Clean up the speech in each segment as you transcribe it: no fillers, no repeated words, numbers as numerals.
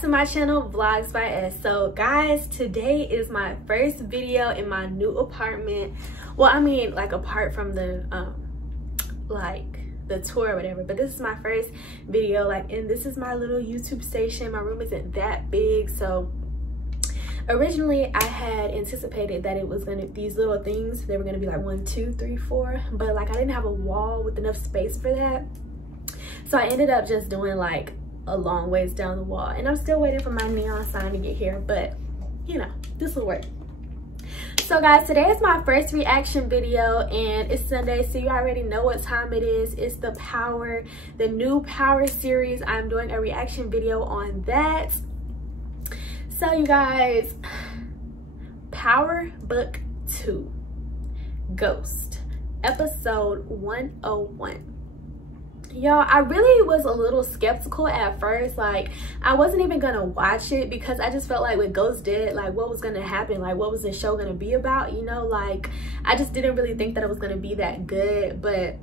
back to my channel, Vlogs by S. So guys, today is my first video in my new apartment. Well, I mean, like, apart from the the tour or whatever, but this is my first video, like, and this is my little YouTube station. My room isn't that big, so originally I had anticipated that it was gonna, these little things, they were gonna be like 1, 2, 3, 4, but like I didn't have a wall with enough space for that, so I ended up just doing like a long ways down the wall, and I'm still waiting for my neon sign to get here, but you know, this will work. So guys, today is my first reaction video, and it's Sunday, so you already know what time it is. It's the new Power series. I'm doing a reaction video on that. So you guys, Power Book 2, Ghost, episode 101. Y'all, I really was a little skeptical at first. Like, I wasn't even gonna watch it because I just felt like with Ghost dead, like, what was gonna happen? Like, what was the show gonna be about? You know, like, I just didn't really think that it was gonna be that good. But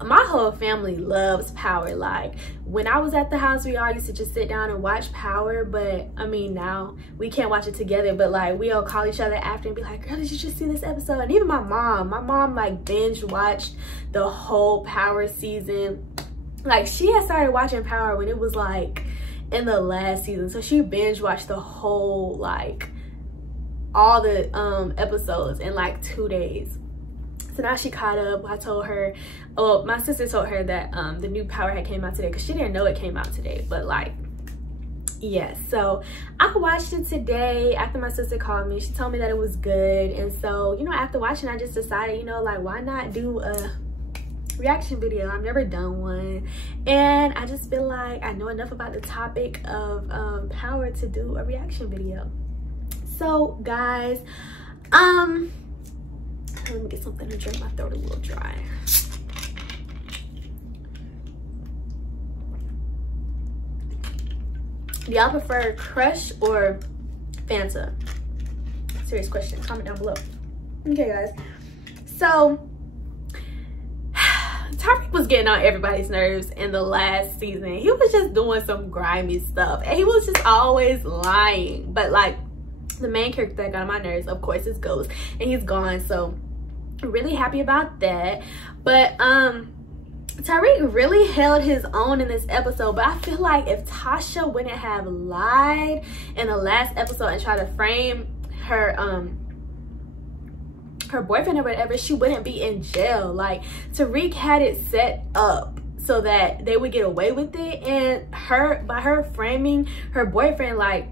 my whole family loves Power. Like, when I was at the house, we all used to just sit down and watch Power. But I mean, now we can't watch it together, but like, we all call each other after and be like, girl, did you just see this episode? And even my mom like binge watched the whole Power season. Like, she had started watching Power when it was like in the last season, so she binge watched the whole, like, all the episodes in like 2 days. So now she caught up. I told her, oh, my sister told her that the new Power had came out today, because she didn't know it came out today, but like, yes. So I watched it today after my sister called me. She told me that it was good, and so, you know, after watching, I just decided, you know, like, why not do a reaction video? I've never done one, and I just feel like I know enough about the topic of Power to do a reaction video. So guys, let me get something to drink. My throat a little dry. Do y'all prefer Crush or Fanta? Serious question. Comment down below. Okay, guys. So Tariq was getting on everybody's nerves in the last season. He was just doing some grimy stuff, and he was just always lying. But like, the main character that got on my nerves, of course, is Ghost, and he's gone. So I'm really happy about that. But Tariq really held his own in this episode, but I feel like if Tasha wouldn't have lied in the last episode and tried to frame her her boyfriend or whatever, she wouldn't be in jail. Like, Tariq had it set up so that they would get away with it, and by her framing her boyfriend, like,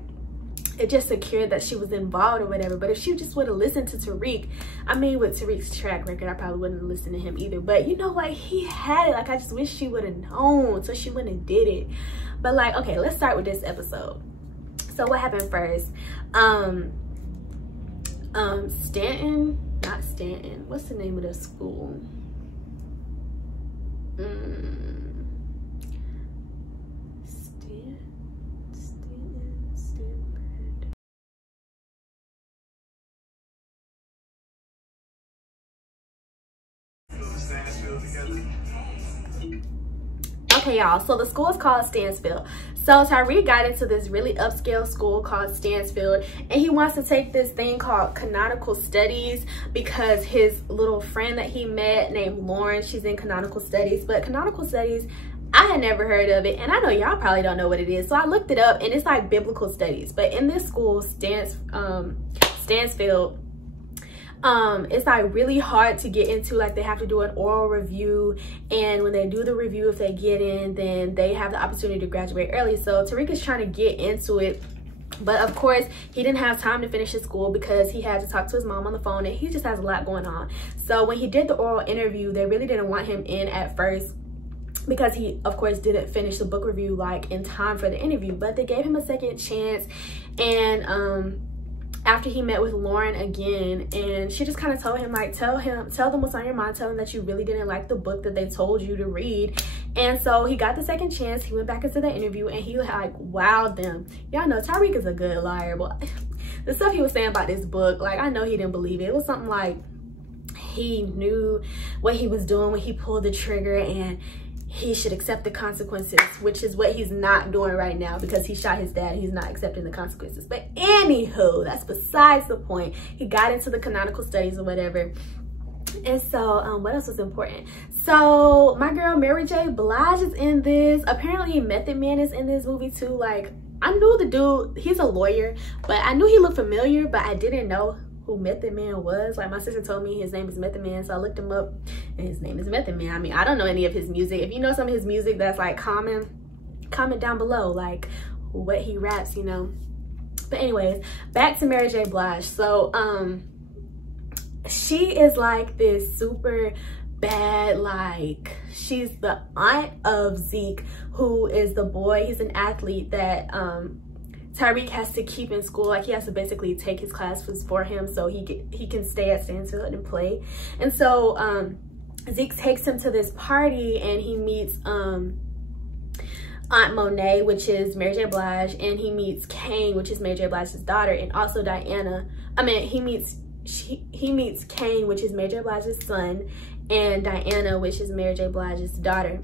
it just secured that she was involved or whatever. But if she just would have listened to Tariq, I mean, with Tariq's track record, I probably wouldn't have listened to him either. But you know, like, he had it. Like, I just wish she would have known, so she wouldn't have did it. But like, okay, let's start with this episode. So what happened first? Stanton, not Stanton, what's the name of the school? Okay, y'all, so the school is called Stansfield. So Tariq got into this really upscale school called Stansfield, and he wants to take this thing called Canonical Studies because his little friend that he met named Lauren, she's in Canonical Studies. But Canonical Studies, I had never heard of it, and I know y'all probably don't know what it is, so I looked it up, and it's like biblical studies. But in this school, Stansfield, it's like really hard to get into. Like, they have to do an oral review, and when they do the review, if they get in, then they have the opportunity to graduate early. So Tariq is trying to get into it, but of course he didn't have time to finish his school because he had to talk to his mom on the phone, and he just has a lot going on. So when he did the oral interview, they really didn't want him in at first because he, of course, didn't finish the book review like in time for the interview. But they gave him a second chance, and after he met with Lauren again, and she just kind of told him, like, tell them what's on your mind, tell them that you really didn't like the book that they told you to read. And so he got the second chance. He went back into the interview, and he like wowed them. Y'all know Tariq is a good liar, but the stuff he was saying about this book, like, I know he didn't believe it. It was something like he knew what he was doing when he pulled the trigger, and he should accept the consequences, which is what he's not doing right now because he shot his dad. He's not accepting the consequences. But anywho, that's besides the point. He got into the canonical studies or whatever. And so what else was important? So my girl Mary J. Blige is in this. Apparently Method Man is in this movie too. Like, I knew the dude, he's a lawyer, but I knew he looked familiar, but I didn't know who Method Man was. Like, my sister told me his name is Method Man, so I looked him up and his name is Method Man. I mean, I don't know any of his music. If you know some of his music that's like comment down below like what he raps, you know. But anyways, back to Mary J. Blige. So she is like this super bad, like, she's the aunt of Zeke, who is the boy. He's an athlete that Tariq has to keep in school. Like, he has to basically take his classes for him so he can stay at Stanfield and play. And so Zeke takes him to this party and he meets Aunt Monet, which is Mary J. Blige, and he meets Kane, which is Mary J. Blige's daughter, and also Diana. I mean, he meets Kane, which is Mary J. Blige's son, and Diana, which is Mary J. Blige's daughter.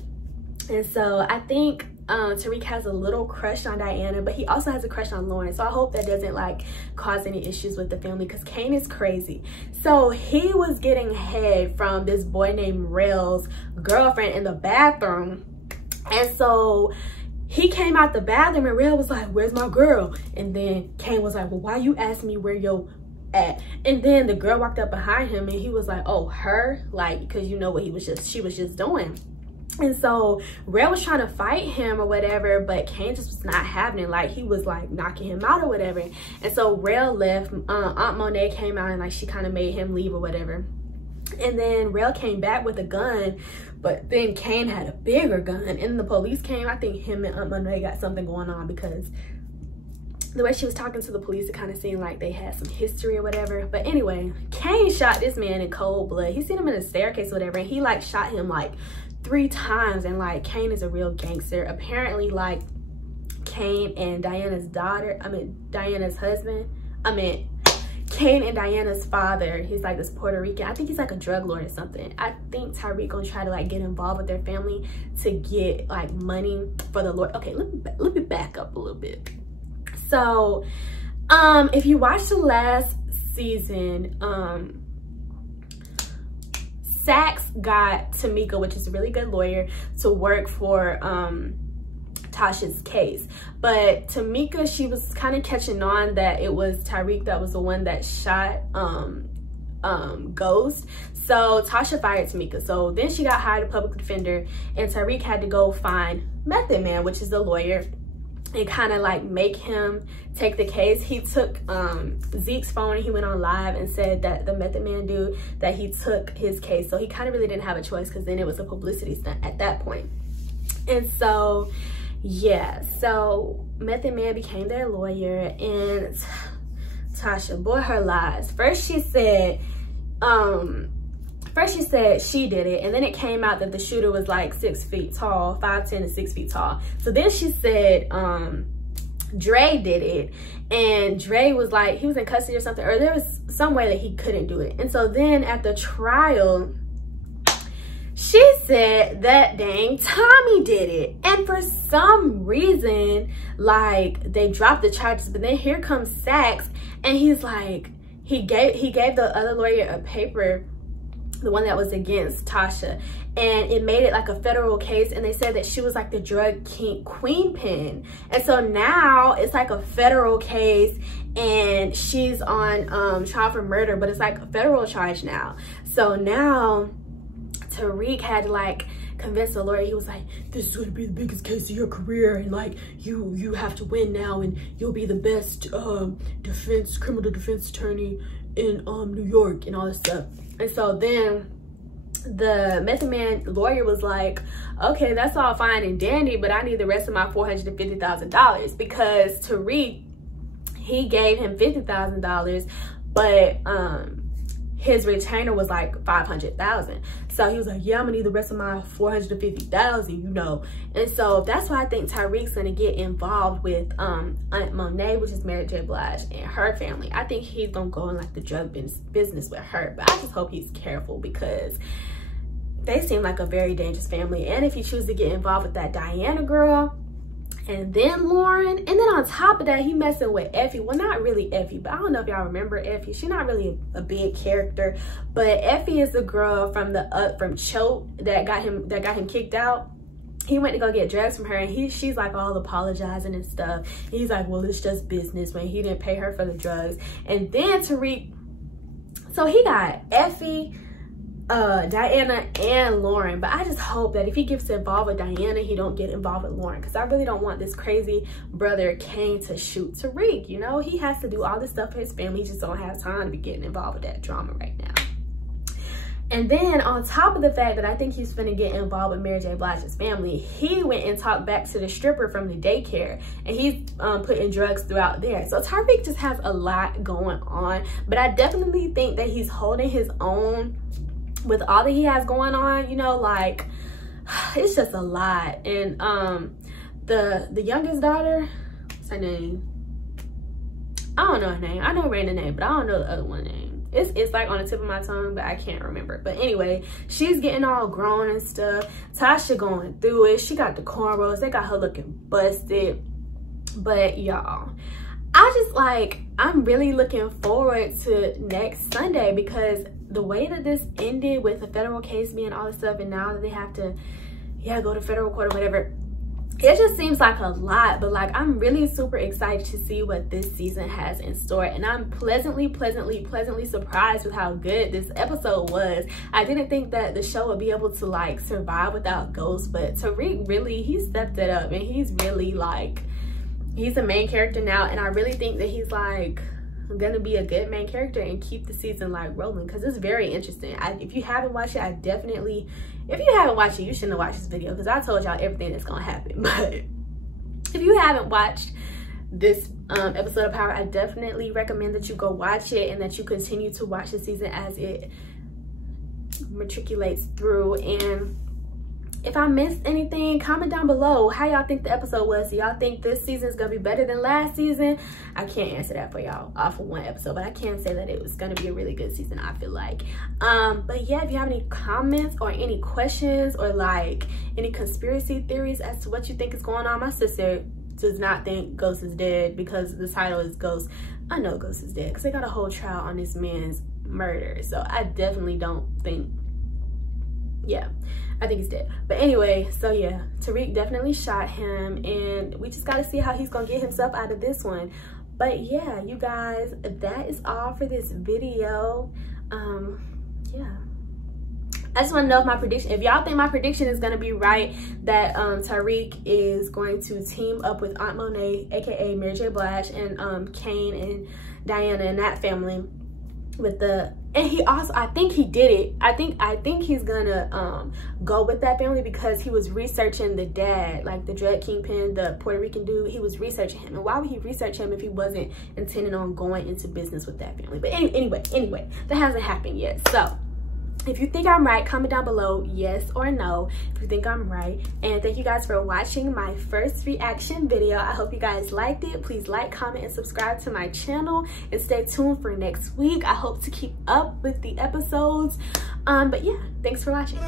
And so I think Tariq has a little crush on Diana, but he also has a crush on Lauren. So I hope that doesn't like cause any issues with the family, because Kane is crazy. So he was getting head from this boy named Rel's girlfriend in the bathroom. And so he came out the bathroom and Rel was like, "Where's my girl?" And then Kane was like, "Well, why you ask me where yo at?" And then the girl walked up behind him and he was like, "Oh, her?" Like, because you know what she was just doing. And so Rel was trying to fight him or whatever, but Kane just was not having it. Like, he was like knocking him out or whatever. And so Rel left. Aunt Monet came out and like she kind of made him leave or whatever. And then Rel came back with a gun, but then Kane had a bigger gun. And the police came. I think him and Aunt Monet got something going on, because the way she was talking to the police, it kind of seemed like they had some history or whatever. But anyway, Kane shot this man in cold blood. He seen him in a staircase or whatever, and he like shot him like 3 times. And like, Kane is a real gangster. Apparently, like, Kane and Diana's husband, Kane and Diana's father, he's like this Puerto Rican, I think he's like a drug lord or something. I think Tariq gonna try to like get involved with their family to get like money for the Lord. Okay, let me back up a little bit. So if you watched the last season, Saxe got Tamika, which is a really good lawyer, to work for Tasha's case. But Tamika, she was kind of catching on that it was Tariq that was the one that shot Ghost. So Tasha fired Tamika. So then she got hired a public defender, and Tariq had to go find Method Man, which is the lawyer, and kind of like make him take the case. He took Zeke's phone and he went on live and said that the Method Man dude, that he took his case. So he kind of really didn't have a choice, because then it was a publicity stunt at that point. And so yeah, so Method Man became their lawyer, and Tasha, boy, her lies. First she said she did it, and then it came out that the shooter was like 6 feet tall, 5'10" to 6 feet tall. So then she said Dre did it, and Dre was like, he was in custody or something, or there was some way that he couldn't do it. And so then at the trial, she said that dang Tommy did it. And for some reason, like, they dropped the charges, but then here comes Saxe, and he's like, he gave the other lawyer a paper, the one that was against Tasha, and it made it like a federal case, and they said that she was like the drug queen pin. And so now it's like a federal case, and she's on trial for murder, but it's like a federal charge now. So now Tariq had to like convince the lawyer. He was like, "This is going to be the biggest case of your career, and like you have to win now, and you'll be the best criminal defense attorney in New York," and all this stuff. And so then the Method Man lawyer was like, "Okay, that's all fine and dandy, but I need the rest of my $450,000, because Tariq, he gave him $50,000, but his retainer was like $500,000. So he was like, "Yeah, I'm gonna need the rest of my $450,000, you know." And so that's why I think Tariq's gonna get involved with Aunt Monet, which is Mary J. Blige, and her family. I think he's gonna go in like the drug business with her, but I just hope he's careful, because they seem like a very dangerous family. And if you choose to get involved with that Diana girl, and then Lauren, and then on top of that, he messing with Effie. Well, not really Effie, but I don't know if y'all remember Effie. She's not really a big character, but Effie is the girl from the from Choate that got him kicked out. He went to go get drugs from her, and she's like all apologizing and stuff. And he's like, well, it's just business, when he didn't pay her for the drugs. And then Tariq, so he got Effie, Diana, and Lauren. But I just hope that if he gets involved with Diana, he don't get involved with Lauren, because I really don't want this crazy brother Kane to shoot Tariq. You know, he has to do all this stuff for his family. He just don't have time to be getting involved with that drama right now. And then on top of the fact that I think he's finna get involved with Mary J. Blige's family, he went and talked back to the stripper from the daycare, and he's putting drugs throughout there. So Tariq just has a lot going on, but I definitely think that he's holding his own with all that he has going on. You know, like, it's just a lot. And the youngest daughter, what's her name? I don't know her name. I know Raina's name, but I don't know the other one's name. It's like on the tip of my tongue, but I can't remember. But anyway, she's getting all grown and stuff. Tasha going through it. She got the cornrows. They got her looking busted. But y'all, I'm really looking forward to next Sunday, because the way that this ended with the federal case being all this stuff, and now that they have to, go to federal court or whatever, it just seems like a lot. But like, I'm really super excited to see what this season has in store, and I'm pleasantly surprised with how good this episode was. I didn't think that the show would be able to like survive without Ghost, but Tariq really, he stepped it up, and he's really like, he's a main character now, and I really think that he's like gonna be a good main character and keep the season like rolling, because it's very interesting. If you haven't watched it, if you haven't watched it, you shouldn't have watched this video, because I told y'all everything that's gonna happen. But if you haven't watched this episode of Power, I definitely recommend that you go watch it, and that you continue to watch the season as it matriculates through. And if I missed anything, comment down below how y'all think the episode was. Do y'all think this season is gonna be better than last season? I can't answer that for y'all off of one episode, but I can say that it was gonna be a really good season, I feel like. But yeah, if you have any comments or any questions, or like any conspiracy theories as to what you think is going on. My sister does not think Ghost is dead, because the title is Ghost. I know Ghost is dead because they got a whole trial on this man's murder. So I definitely don't think, I think he's dead. But anyway, so yeah, Tariq definitely shot him, and we just got to see how he's gonna get himself out of this one. But yeah, you guys, that is all for this video. I just want to know if my prediction, if y'all think my prediction is gonna be right, that Tariq is going to team up with Aunt Monet, aka Mary J. Blige, and Kane and Diana and that family with the, and he also, I think he did it. I think he's gonna go with that family, because he was researching the dad, like the drug kingpin, the Puerto Rican dude. He was researching him, and why would he research him if he wasn't intending on going into business with that family? But anyway, that hasn't happened yet. So if you think I'm right, comment down below yes or no if you think I'm right. And thank you guys for watching my first reaction video. I hope you guys liked it. Please like, comment, and subscribe to my channel, and stay tuned for next week. I hope to keep up with the episodes. But yeah, thanks for watching.